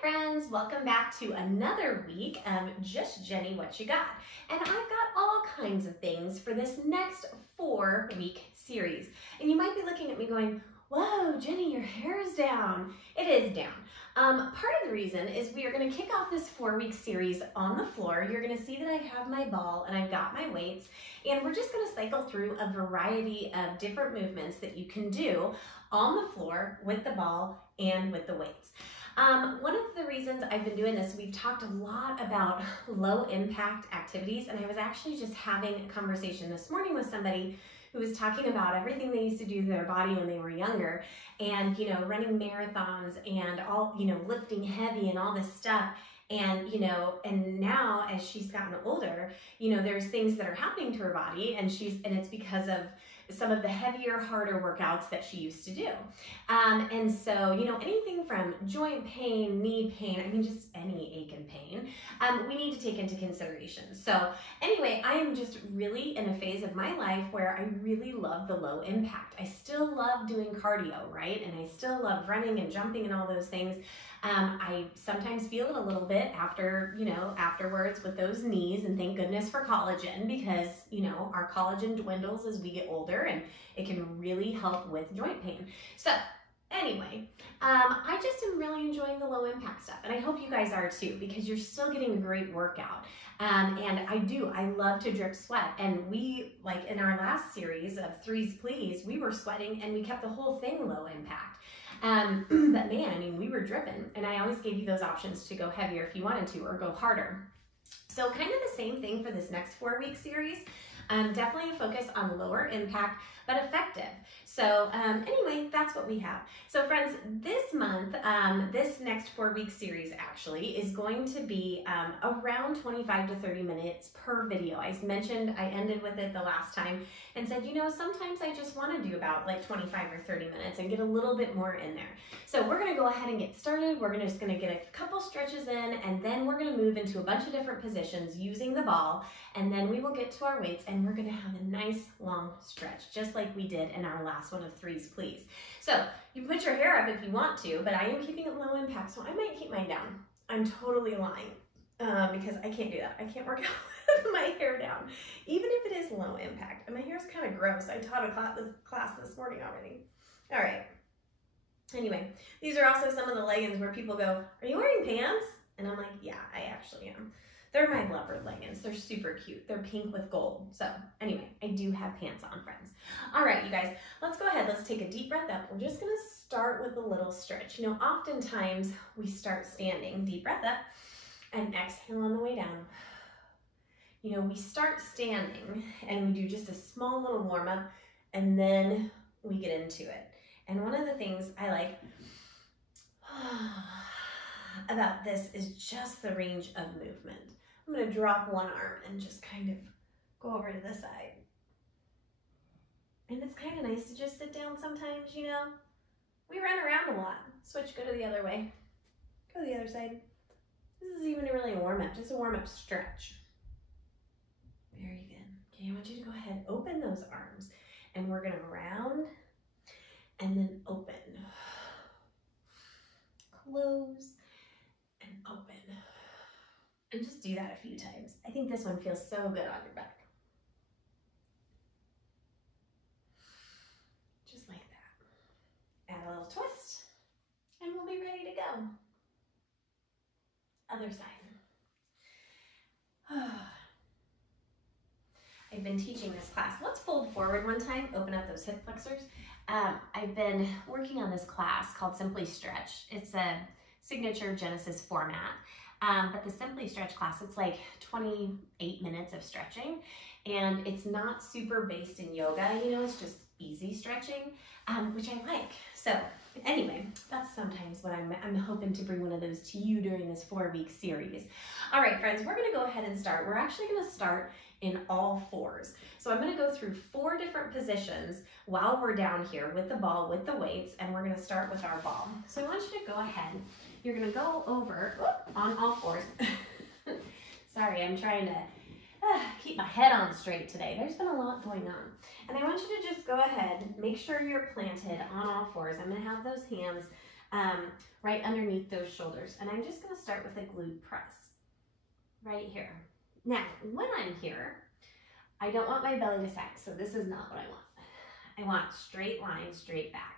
friends, welcome back to another week of Just Jenny What You Got. And I've got all kinds of things for this next 4-week series. And you might be looking at me going, whoa, Jenny, your hair is down. It is down. Part of the reason is we are going to kick off this 4-week series on the floor. You're going to see that I have my ball and I've got my weights, and we're just going to cycle through a variety of different movements that you can do on the floor with the ball and with the weights. One of the reasons I've been doing this, we've talked a lot about low impact activities, and I was actually just having a conversation this morning with somebody who was talking about everything they used to do to their body when they were younger, and running marathons and all, lifting heavy and all this stuff. And and now as she's gotten older, there's things that are happening to her body, and it's because of some of the heavier, harder workouts that she used to do. And so, anything from joint pain, knee pain, I mean, just any ache and pain, we need to take into consideration. So anyway, I am just really in a phase of my life where I really love the low impact. I still love doing cardio, right? And I still love running and jumping and all those things. I sometimes feel it a little bit afterwards with those knees, and thank goodness for collagen, because, our collagen dwindles as we get older and it can really help with joint pain. So anyway, I just am really enjoying the low impact stuff, and I hope you guys are too, because you're still getting a great workout. And I love to drip sweat. And we, like in our last series of Threes Please, we were sweating and we kept the whole thing low impact. But man, I mean, we were dripping, and I always gave you those options to go heavier if you wanted to, or go harder. So kind of the same thing for this next 4-week series. Definitely a focus on lower impact, but effective. So anyway, that's what we have. So friends, this month, this next 4-week series actually is going to be around 25 to 30 minutes per video. I mentioned I ended with it the last time and said, sometimes I just want to do about like 25 or 30 minutes and get a little bit more in there. So we're going to go ahead and get started. We're just going to get a couple stretches in, and then we're going to move into a bunch of different positions using the ball, and then we will get to our weights, and we're going to have a nice long stretch, just like we did in our last one of Threes Please. So you can put your hair up if you want to, but I am keeping it low impact, so I might keep mine down. I'm totally lying because I can't do that. I can't work out with my hair down, even if it is low impact. And my hair is kind of gross. I taught a class this morning already. All right. Anyway, these are also some of the leggings where people go, are you wearing pants? And I'm like, yeah, I actually am. They're my leopard leggings. They're super cute. They're pink with gold. So anyway, I do have pants on, friends. All right, you guys, let's go ahead. Let's take a deep breath up. We're just going to start with a little stretch. Oftentimes we start standing, deep breath up, and exhale on the way down. We start standing and we do just a small little warm up, and then we get into it. And one of the things I like about this is just the range of movement. I'm going to drop one arm and just kind of go over to the side. And it's kind of nice to just sit down sometimes, We run around a lot. Switch, go to the other way. Go to the other side. This isn't even really a warm-up, just a warm-up stretch. Very good. Okay, I want you to go ahead, open those arms, and we're going to round and then open. Close and open. And just do that a few times. I think this one feels so good on your back. Just like that. Add a little twist, and we'll be ready to go. Other side. I've been teaching this class. Let's fold forward one time, open up those hip flexors. I've been working on this class called Simply Stretch. It's a signature Genesis format. But the Simply Stretch class, it's like 28 minutes of stretching, and it's not super based in yoga, it's just easy stretching, which I like. So anyway, that's sometimes what I'm hoping to bring one of those to you during this 4-week series. All right, friends, we're going to go ahead and start. We're actually going to start in all fours. So I'm going to go through 4 different positions while we're down here with the ball, with the weights, and we're going to start with our ball. So I want you to go ahead. You're going to go over on all fours. Sorry, I'm trying to keep my head on straight today. There's been a lot going on. And I want you to just go ahead, make sure you're planted on all fours. I'm going to have those hands right underneath those shoulders. And I'm just going to start with a glute press right here. Now, when I'm here, I don't want my belly to sag, so this is not what I want. I want straight line, straight back.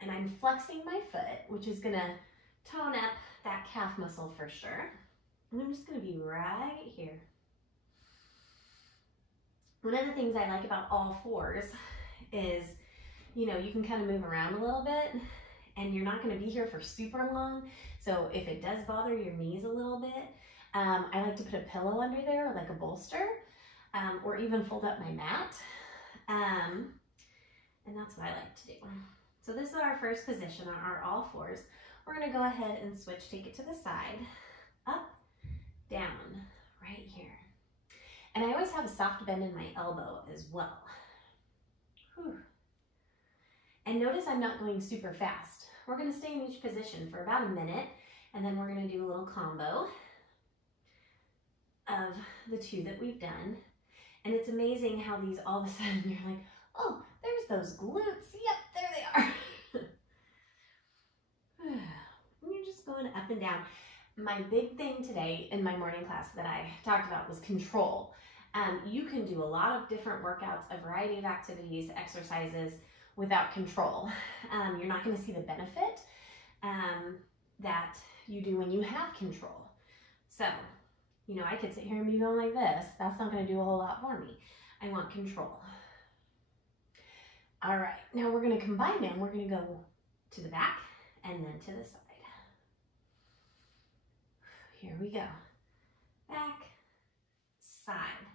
And I'm flexing my foot, which is going to tone up that calf muscle for sure. And I'm just going to be right here. One of the things I like about all fours is, you know, you can kind of move around a little bit and you're not going to be here for super long. So if it does bother your knees a little bit, I like to put a pillow under there, like a bolster, or even fold up my mat. And that's what I like to do. So this is our first position on our all fours. We're going to go ahead and switch, take it to the side, up, down, right here. And I always have a soft bend in my elbow as well. Whew. And notice I'm not going super fast. We're going to stay in each position for about a minute, and then we're going to do a little combo of the two that we've done. And it's amazing how these all of a sudden you're like, oh, there's those glutes. Yep, there they are. And you're just going up and down. My big thing today in my morning class that I talked about was control. You can do a lot of different workouts, a variety of activities, exercises without control. You're not going to see the benefit that you do when you have control. So, you know, I could sit here and be going like this. That's not going to do a whole lot for me. I want control. All right, now we're going to combine them. We're going to go to the back and then to the side. Here we go. Back, side.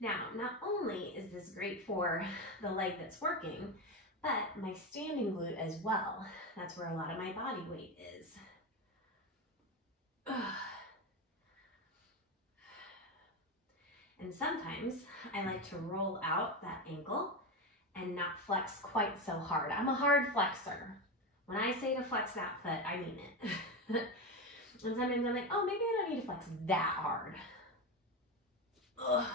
Now, not only is this great for the leg that's working, but my standing glute as well. That's where a lot of my body weight is. And sometimes I like to roll out that ankle and not flex quite so hard. I'm a hard flexor. When I say to flex that foot, I mean it. And sometimes I'm like, oh, maybe I don't need to flex that hard. Ugh.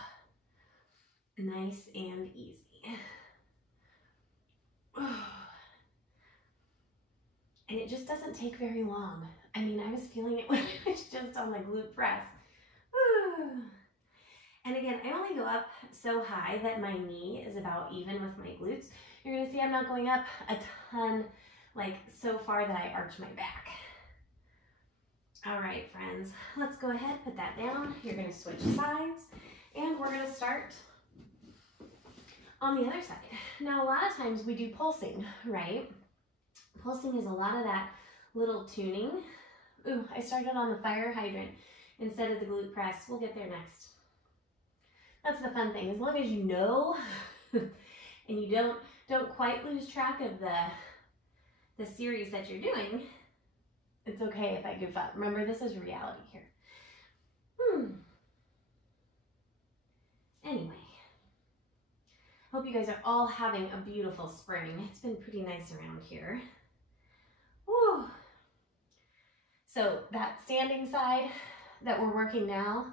Nice and easy. And it just doesn't take very long. I mean, I was feeling it when I was just on the glute press. And again, I only go up so high that my knee is about even with my glutes. You're gonna see I'm not going up a ton, like so far that I arch my back. All right, friends, let's go ahead, put that down. You're gonna switch sides and we're gonna start on the other side. Now, a lot of times we do pulsing, right? Pulsing is a lot of that little tuning. Ooh, I started on the fire hydrant instead of the glute press. We'll get there next. That's the fun thing. As long as you know and you don't quite lose track of the series that you're doing, it's okay if I goof up. Remember, this is reality here. Anyway, hope you guys are all having a beautiful spring. It's been pretty nice around here. Woo. So that standing side that we're working now,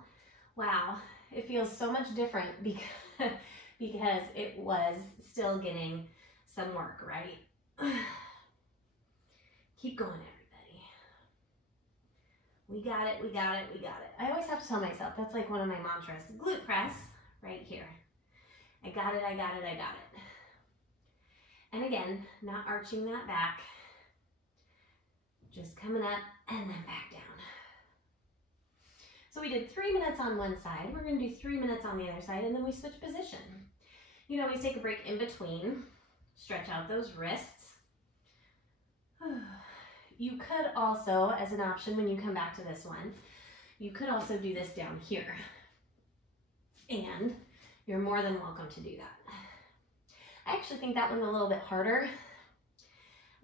wow, it feels so much different because it was still getting some work, right? Keep going, everybody. We got it, we got it, we got it. I always have to tell myself, that's like one of my mantras. Glute press, right here. I got it, I got it, I got it. And again, not arching that back. Just coming up and then back down. So we did 3 minutes on one side. We're going to do 3 minutes on the other side, and then we switch position. You can always take a break in between. Stretch out those wrists. You could also, as an option when you come back to this one, you could also do this down here. And you're more than welcome to do that. I actually think that one's a little bit harder.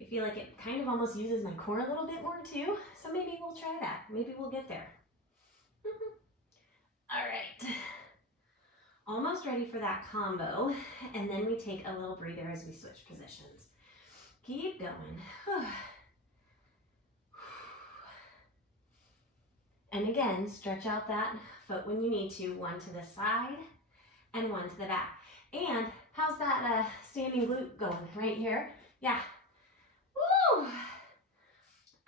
I feel like it kind of almost uses my core a little bit more too. So maybe we'll try that. Maybe we'll get there. All right. Almost ready for that combo. And then we take a little breather as we switch positions. Keep going. And again, stretch out that foot when you need to. One to the side and one to the back. And how's that standing glute going right here? Yeah. Whew.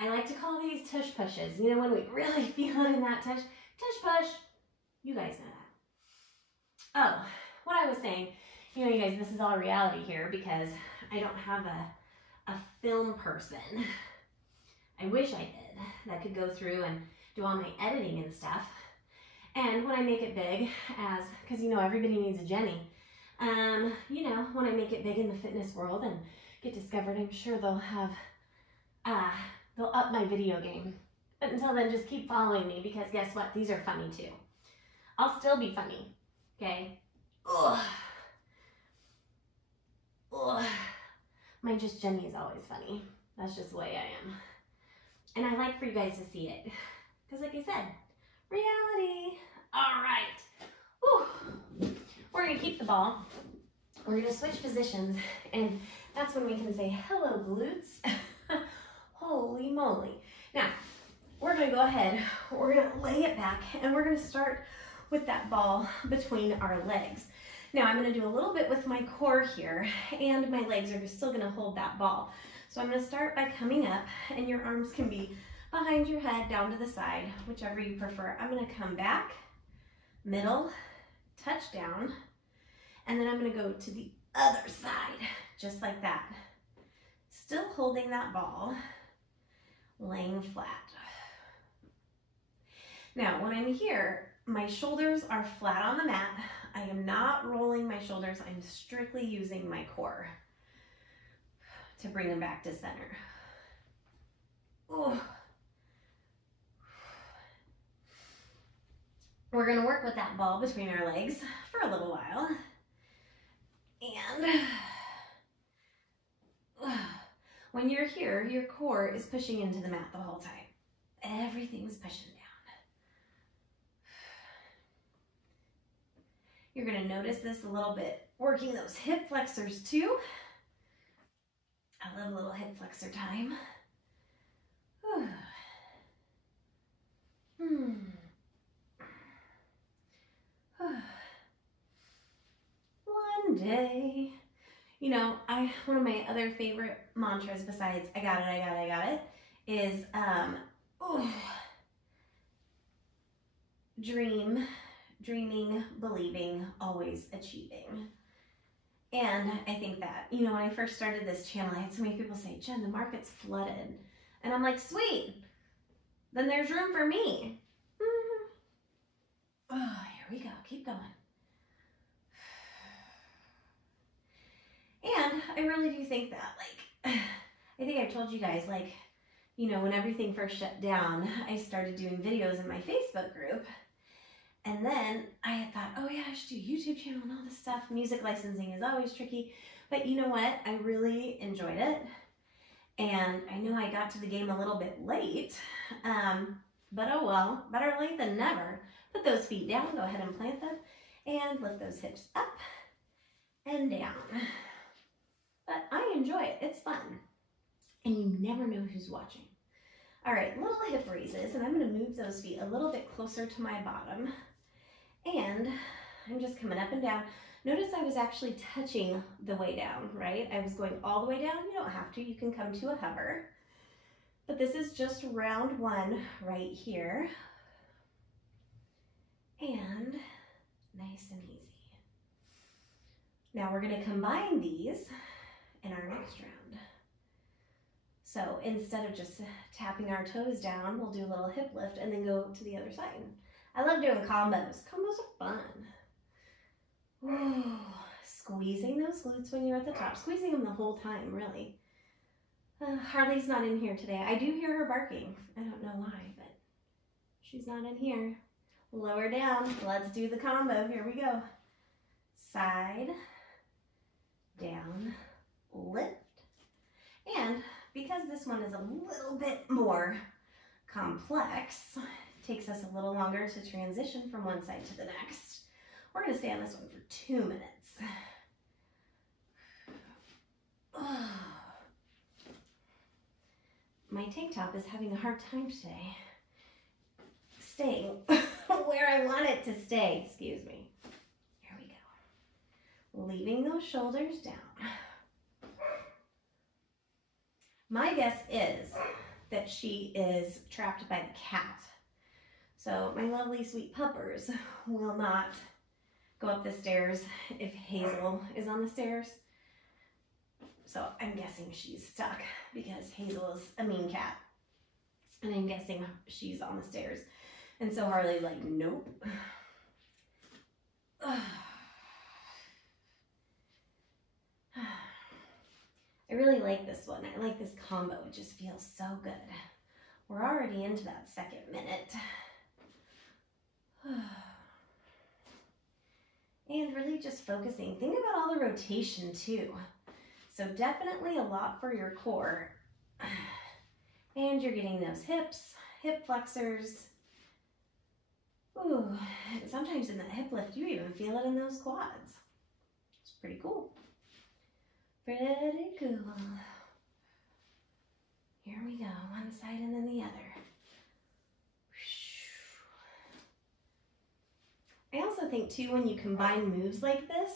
I like to call these tush pushes. You know, when we really feel it in that tush push. You guys know that. Oh, what I was saying, you know, you guys, this is all reality here because I don't have a film person. I wish I did, that could go through and do all my editing and stuff. And when I make it big, because you know, everybody needs a Jenny. You know, when I make it big in the fitness world and get discovered, I'm sure they'll have, they'll up my video game. But until then, just keep following me because guess what? These are funny too. I'll still be funny, okay? Ugh. Ugh. My Just Jenny is always funny. That's just the way I am. And I like for you guys to see it. Because like I said, reality. All right. Whew. We're going to keep the ball. We're going to switch positions. And that's when we can say, hello, glutes. Holy moly. Now, we're going to go ahead. We're going to lay it back. And we're going to start with that ball between our legs. Now, I'm going to do a little bit with my core here. And my legs are still going to hold that ball. So I'm going to start by coming up, and your arms can be behind your head, down to the side, whichever you prefer. I'm going to come back, middle, touch down, and then I'm going to go to the other side, just like that. Still holding that ball, laying flat. Now, when I'm here, my shoulders are flat on the mat. I am not rolling my shoulders. I'm strictly using my core to bring them back to center. Ooh. We're going to work with that ball between our legs for a little while. And when you're here, your core is pushing into the mat the whole time. Everything's pushing down. You're going to notice this a little bit, working those hip flexors too. I love a little hip flexor time. One day, you know, one of my other favorite mantras besides I got it, is dreaming, believing, always achieving. And I think that, you know, when I first started this channel, I had so many people say, Jen, the market's flooded. And I'm like, sweet, then there's room for me. Oh, here we go, keep going. And I really do think that, like, I think I told you guys, like, you know, when everything first shut down, I started doing videos in my Facebook group. And then I had thought, oh yeah, I should do a YouTube channel and all this stuff. Music licensing is always tricky. But you know what? I really enjoyed it. And I know I got to the game a little bit late. But oh well, better late than never. Put those feet down, go ahead and plant them. And lift those hips up and down. But I enjoy it, it's fun. And you never know who's watching. All right, little hip raises, and I'm gonna move those feet a little bit closer to my bottom. And I'm just coming up and down. Notice I was actually touching the way down, right? I was going all the way down. You don't have to, you can come to a hover. But this is just round one right here. And nice and easy. Now we're gonna combine these in our next round. So instead of just tapping our toes down, we'll do a little hip lift and then go to the other side. I love doing combos. Combos are fun. Whoa. Squeezing those glutes when you're at the top. Squeezing them the whole time, really. Harley's not in here today. I do hear her barking. I don't know why, but she's not in here. Lower down. Let's do the combo. Here we go. Side, down, lift. And because this one is a little bit more complex, takes us a little longer to transition from one side to the next. We're going to stay on this one for 2 minutes. Oh. My tank top is having a hard time today staying where I want it to stay. Excuse me. Here we go. Leaving those shoulders down. My guess is that she is trapped by the cat. So my lovely sweet puppers will not go up the stairs if Hazel is on the stairs. So I'm guessing she's stuck because Hazel is a mean cat. And I'm guessing she's on the stairs. And so Harley's like, nope. I really like this one. I like this combo. It just feels so good. We're already into that second minute. And really just focusing. Think about all the rotation too. So definitely a lot for your core. And you're getting those hips, hip flexors. Ooh, and sometimes in that hip lift, you even feel it in those quads. It's pretty cool. Pretty cool. Here we go, one side and then the other. I also think too, when you combine moves like this,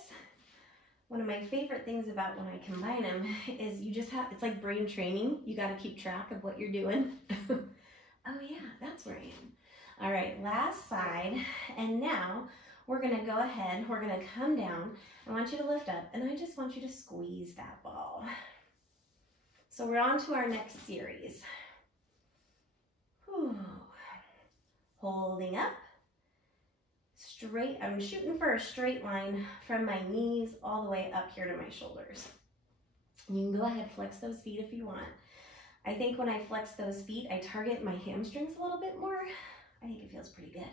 one of my favorite things about when I combine them is you just have, it's like brain training. You got to keep track of what you're doing. Oh yeah, that's where I am. All right, last side. And now we're going to go ahead, we're going to come down. I want you to lift up and I just want you to squeeze that ball. So we're on to our next series. Whew. Holding up. Straight, I'm shooting for a straight line from my knees all the way up here to my shoulders. You can go ahead, flex those feet if you want. I think when I flex those feet, I target my hamstrings a little bit more. I think it feels pretty good.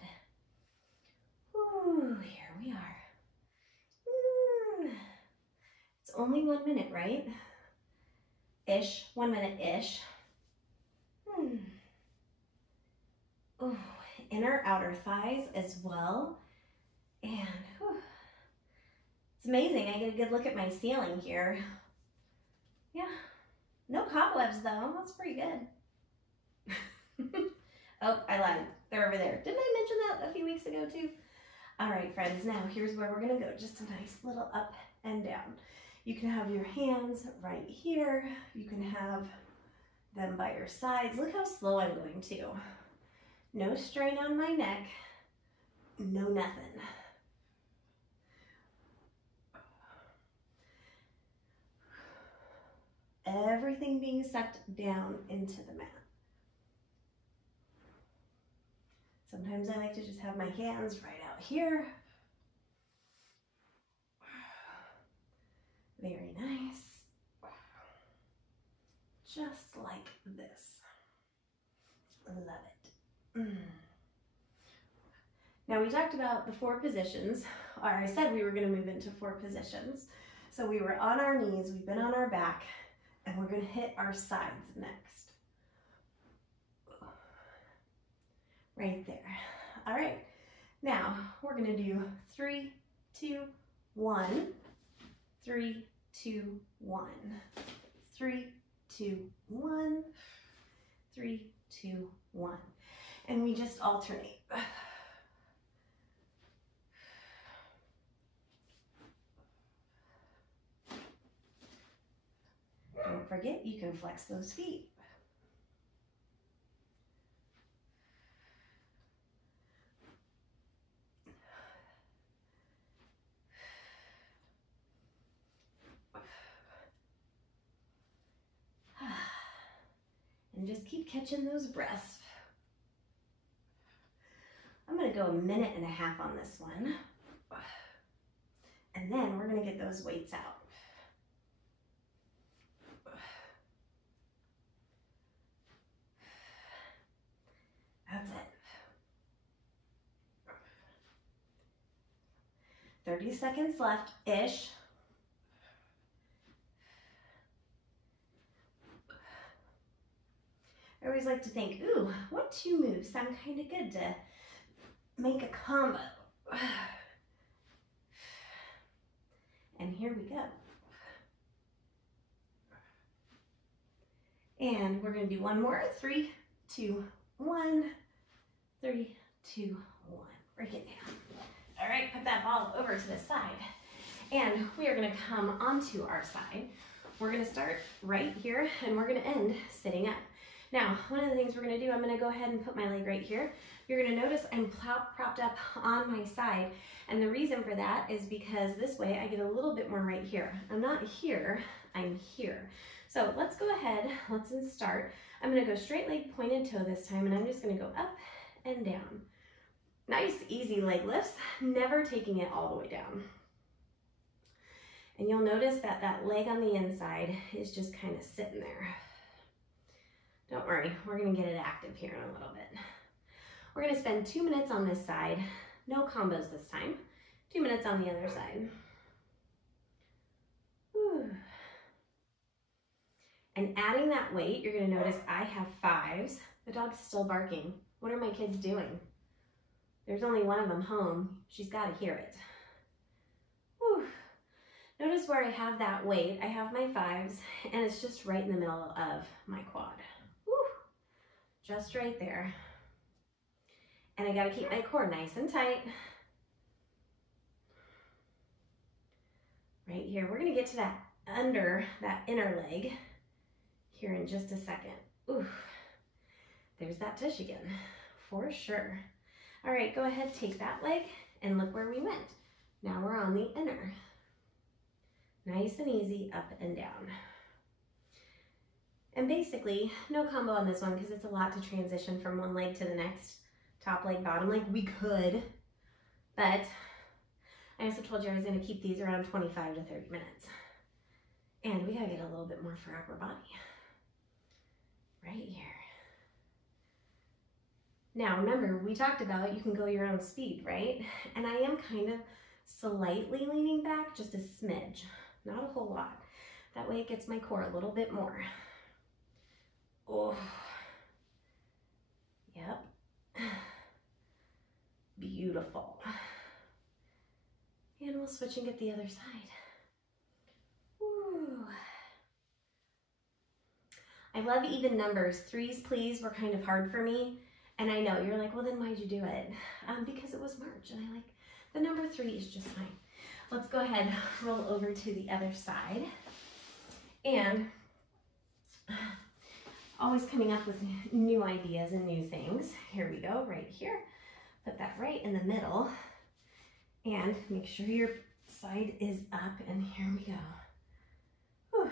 Ooh, here we are. It's only 1 minute, right? Ish, 1 minute-ish. Ooh, inner outer thighs as well. And whew, it's amazing. I get a good look at my ceiling here. Yeah, no cobwebs though. That's pretty good. Oh, I lied. They're over there. Didn't I mention that a few weeks ago too? All right, friends, now here's where we're gonna go. Just a nice little up and down. You can have your hands right here. You can have them by your sides. Look how slow I'm going too. No strain on my neck, no nothing. Everything being sucked down into the mat. Sometimes I like to just have my hands right out here. Very nice. Just like this. Love it. Now we talked about the 4 positions, or I said we were going to move into 4 positions. So we were on our knees, we've been on our back, and we're going to hit our sides next. Right there. All right. Now we're going to do 3, 2, 1, 3, 2, 1, 3, 2, 1, 3, 2, 1. And we just alternate. Don't forget, you can flex those feet. And just keep catching those breaths. I'm going to go 1.5 minutes on this one. And then we're going to get those weights out. That's it. 30 seconds left-ish. I always like to think, ooh, what 2 moves sound kind of good to make a combo? And here we go. And we're going to do one more. 3, 2, 1. 3, 2, 1. Break it down. All right, put that ball over to the side. And we are going to come onto our side. we're gonna start right here and we're gonna end sitting up. Now, one of the things we're gonna do, I'm gonna go ahead and put my leg right here. You're gonna notice I'm propped up on my side. And the reason for that is because this way I get a little bit more right here. I'm not here, I'm here. So let's go ahead, let's start. I'm gonna go straight leg pointed toe this time, and I'm just gonna go up and down. Nice, easy leg lifts, never taking it all the way down. And you'll notice that that leg on the inside is just kind of sitting there. Don't worry, we're gonna get it active here in a little bit. We're gonna spend 2 minutes on this side, no combos this time. 2 minutes on the other side. Whew. And adding that weight, you're gonna notice I have 5s. The dog's still barking. What are my kids doing? There's only one of them home. She's gotta hear it. Whew. Notice where I have that weight. I have my 5s, and it's just right in the middle of my quad. Whew. Just right there. And I gotta keep my core nice and tight. Right here, we're gonna get to that under, that inner leg here in just a second. Ooh, there's that tush again, for sure. All right, go ahead, take that leg, and look where we went. Now we're on the inner. Nice and easy, up and down. And basically, no combo on this one because it's a lot to transition from one leg to the next. Top leg, bottom leg, we could, but I also told you I was gonna keep these around 25 to 30 minutes. And we gotta get a little bit more for upper body. Right here. Now remember, we talked about you can go your own speed, right? And I am kind of slightly leaning back, just a smidge, not a whole lot. That way it gets my core a little bit more. Oh, yep. Beautiful. And we'll switch and get the other side. Ooh. I love even numbers. 3s, please, were kind of hard for me. And I know, you're like, well, then why'd you do it? Because it was March, and I like, the number 3 is just fine. Let's go ahead, roll over to the other side. And always coming up with new ideas and new things. Here we go, right here. Put that right in the middle. And make sure your side is up, and here we go. Whew.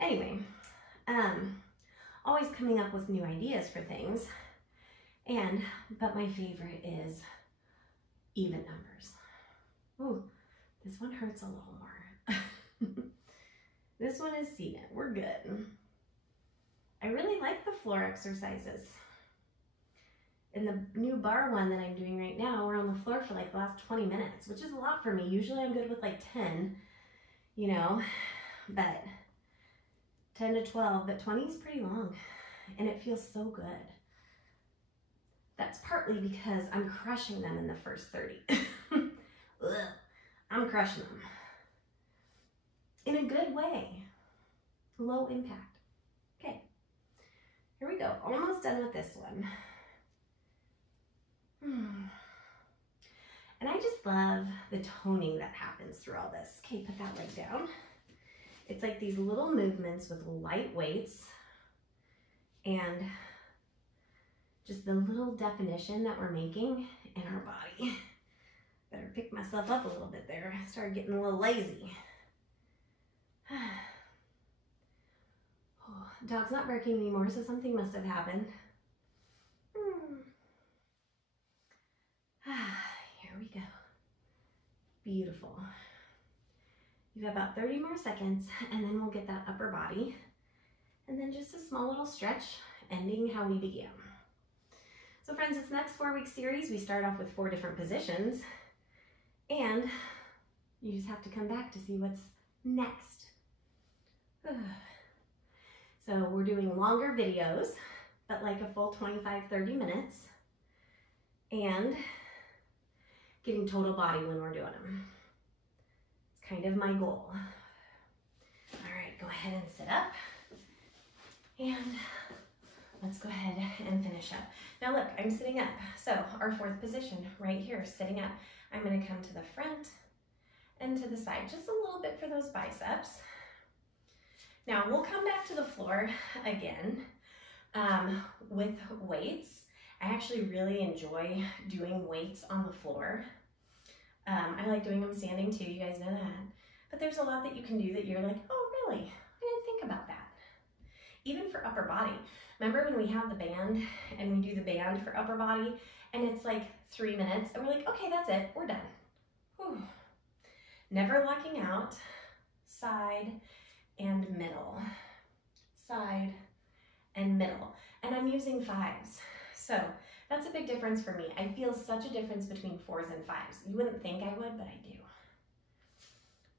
Anyway, always coming up with new ideas for things. But my favorite is even numbers. Ooh, this one hurts a little more. This one is seated, we're good. I really like the floor exercises. In the new bar one that I'm doing right now, we're on the floor for like the last 20 minutes, which is a lot for me. Usually I'm good with like 10, you know, but 10 to 12, but 20 is pretty long and it feels so good. That's partly because I'm crushing them in the first 30. Ugh, I'm crushing them. In a good way. Low impact. Okay, here we go. Almost done with this one. And I just love the toning that happens through all this. Okay, put that leg down. It's like these little movements with light weights and just the little definition that we're making in our body. Better pick myself up a little bit there. I started getting a little lazy. Oh, dog's not barking anymore, so something must have happened. Here we go. Beautiful. You have about 30 more seconds, and then we'll get that upper body. And then just a small little stretch, ending how we began. So friends, this next 4-week series, we start off with 4 different positions, and you just have to come back to see what's next. So we're doing longer videos, but like a full 25-30 minutes, and getting total body when we're doing them. It's kind of my goal. All right, go ahead and sit up. And let's go ahead and finish up. Now look, I'm sitting up. So our 4th position right here, sitting up. I'm gonna come to the front and to the side, just a little bit for those biceps. Now we'll come back to the floor again with weights. I actually really enjoy doing weights on the floor. I like doing them standing too, you guys know that. But there's a lot that you can do that you're like, oh really, I didn't think about that. Even for upper body. Remember when we have the band and we do the band for upper body and it's like 3 minutes and we're like, okay, that's it, we're done. Whew. Never locking out, side and middle, side and middle. And I'm using 5s. So that's a big difference for me. I feel such a difference between 4s and 5s. You wouldn't think I would, but I do.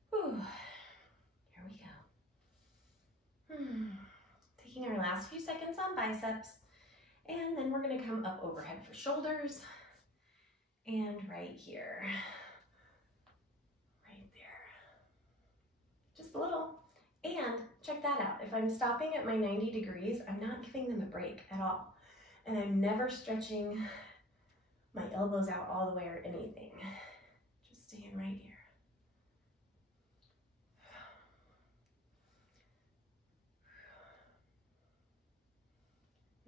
Whew. Here we go. Taking our last few seconds on biceps, and then we're gonna come up overhead for shoulders, and right here, right there. Just a little. And check that out. If I'm stopping at my 90 degrees, I'm not giving them a break at all. And I'm never stretching my elbows out all the way or anything. Just staying right here.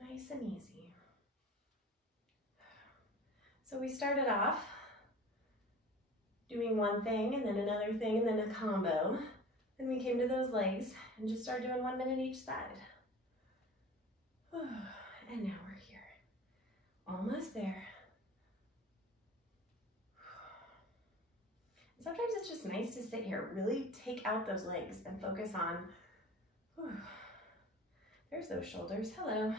Nice and easy. So we started off doing one thing and then another thing and then a combo. Then we came to those legs and just started doing 1 minute each side. And now we're here. Almost there. Sometimes it's just nice to sit here, really take out those legs and focus on, there's those shoulders, hello.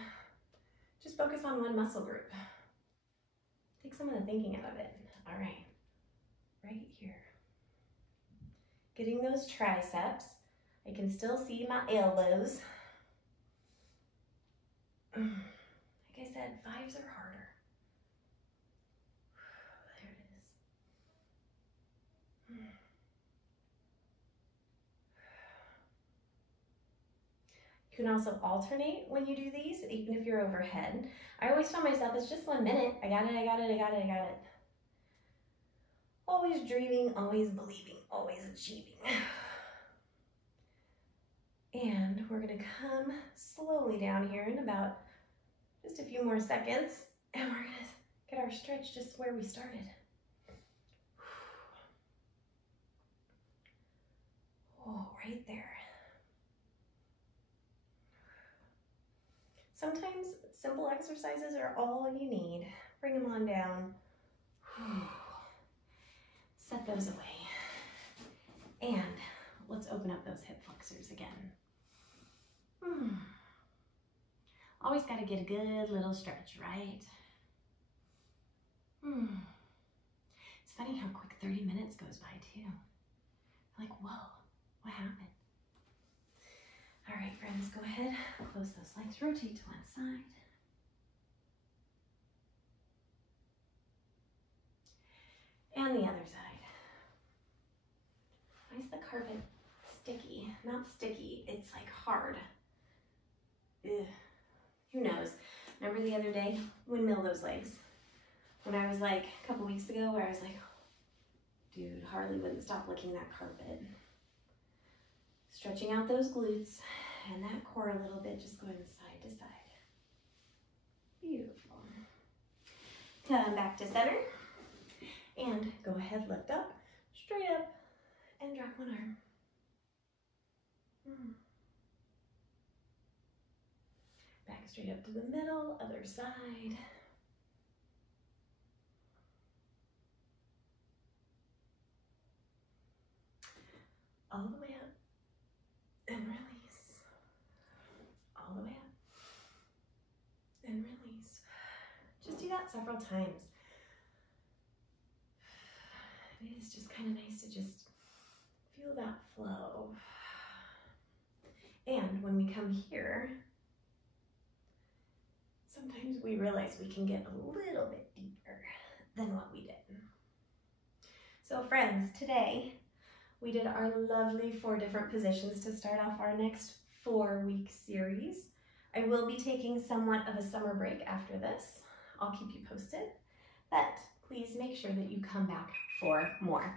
Just focus on one muscle group. Take some of the thinking out of it. All right, right here. Getting those triceps. I can still see my elbows. Like I said, 5s are harder. There it is. You can also alternate when you do these, even if you're overhead. I always tell myself it's just 1 minute. I got it, I got it, I got it, I got it. Always dreaming, always believing, always achieving. And we're gonna come slowly down here in about just a few more seconds, and we're gonna get our stretch just where we started. Oh, right there. Sometimes simple exercises are all you need. Bring them on down. Set those away. And let's open up those hip flexors again. Always got to get a good little stretch, right? It's funny how quick 30 minutes goes by too. Like, whoa, what happened? All right, friends, go ahead, close those legs, rotate to one side. And the other side. Why is the carpet sticky? Not sticky, it's like hard. Ugh. Who knows? Remember the other day? Windmill those legs. When I was like, a couple weeks ago, where I was like, dude, Harley wouldn't stop licking that carpet. Stretching out those glutes and that core a little bit, just going side to side. Beautiful. Come back to center. And go ahead, lift up, straight up, and drop one arm. Back straight up to the middle, other side. All the way up, and release. All the way up, and release. Just do that several times. It is just kind of nice to just feel that flow. And when we come here, sometimes we realize we can get a little bit deeper than what we did. So friends, today we did our lovely 4 different positions to start off our next 4-week series. I will be taking somewhat of a summer break after this. I'll keep you posted, but please make sure that you come back for more.